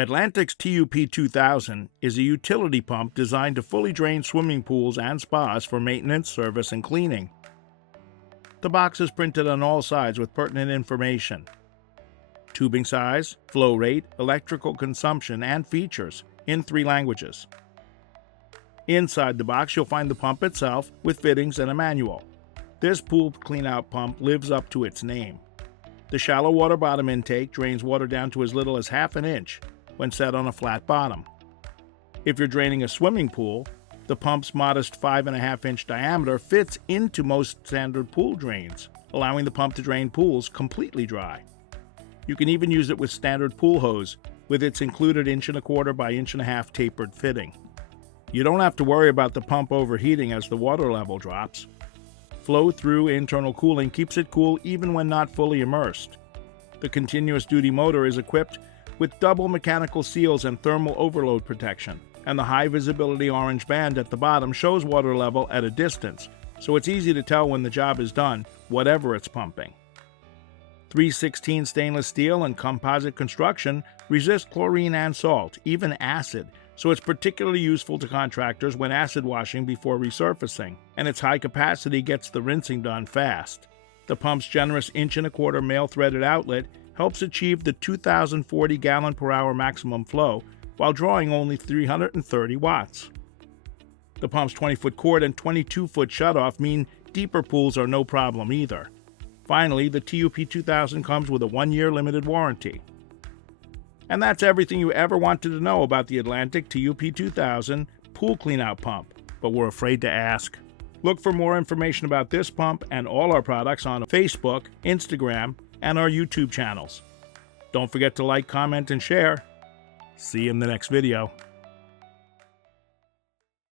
Atlantic's TUP2000 is a utility pump designed to fully drain swimming pools and spas for maintenance, service, and cleaning. The box is printed on all sides with pertinent information: tubing size, flow rate, electrical consumption, and features in 3 languages. Inside the box, you'll find the pump itself with fittings and a manual. This pool cleanout pump lives up to its name. The shallow water bottom intake drains water down to as little as ½ an inch when set on a flat bottom. If you're draining a swimming pool, the pump's modest 5.5-inch diameter fits into most standard pool drains, allowing the pump to drain pools completely dry. You can even use it with standard pool hose, with its included 1¼ by 1½ tapered fitting. You don't have to worry about the pump overheating as the water level drops. Flow-through internal cooling keeps it cool even when not fully immersed. The continuous duty motor is equipped with double mechanical seals and thermal overload protection, and the high visibility orange band at the bottom shows water level at a distance, so it's easy to tell when the job is done, whatever it's pumping. 316 stainless steel and composite construction resist chlorine and salt, even acid, so it's particularly useful to contractors when acid washing before resurfacing, and its high capacity gets the rinsing done fast. The pump's generous 1¼ male threaded outlet helps achieve the 2,040 gallon per hour maximum flow while drawing only 330 watts. The pump's 20-foot cord and 22-foot shutoff mean deeper pools are no problem either. Finally, the TUP2000 comes with a 1-year limited warranty. And that's everything you ever wanted to know about the Atlantic TUP2000 pool cleanout pump, but we're afraid to ask. Look for more information about this pump and all our products on Facebook, Instagram, and our YouTube channels. Don't forget to like, comment, and share. See you in the next video.